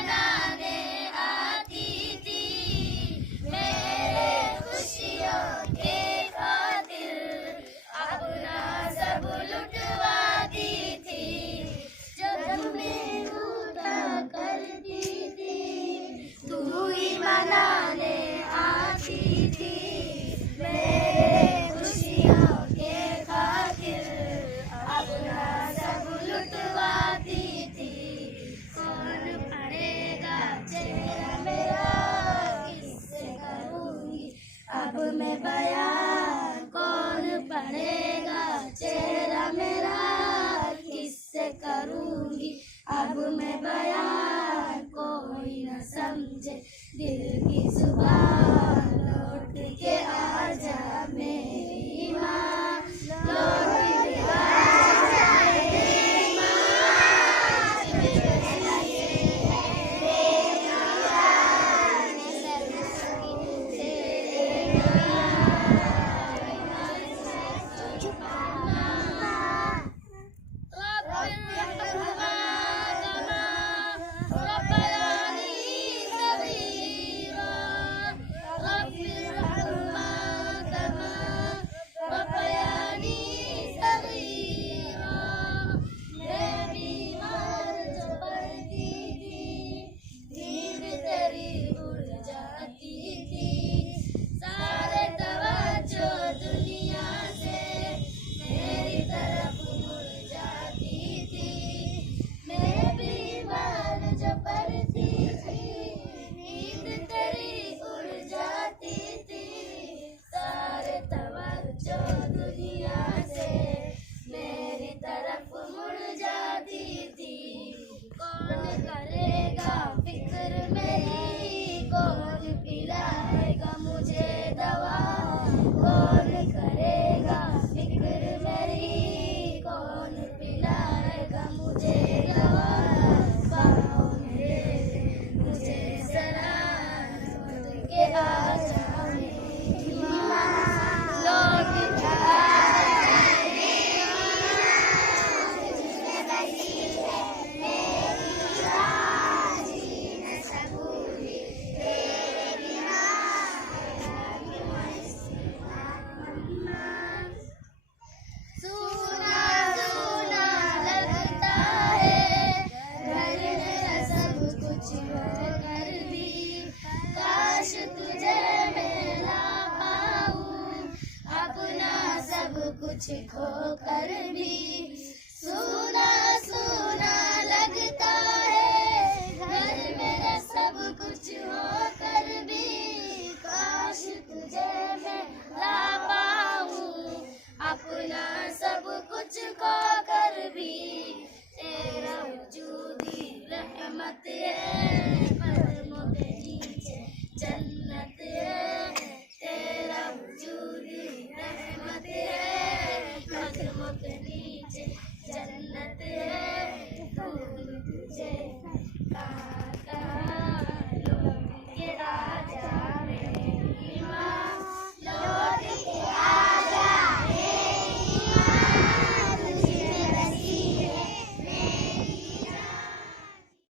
मनाने आती थी, मेरे खुशियों के खातिर अपना सब लुटवाती थी। जब मैं रूठा करती थी, तू ही मनाने आती थी, मेरे खुशियों के खातिर अपना सब लुटवाती थी। कौन पढ़ेगा चेहरा मेरा, किससे करूँगी अब मैं बयान। कौन पढ़ेगा चेहरा मेरा, किससे करूँगी अब मैं बयान। कोई न समझे दिल की जुबान, लौट के आजा मेरी माँ, लौट के आजा मेरी माँ। कुछ खोकर भी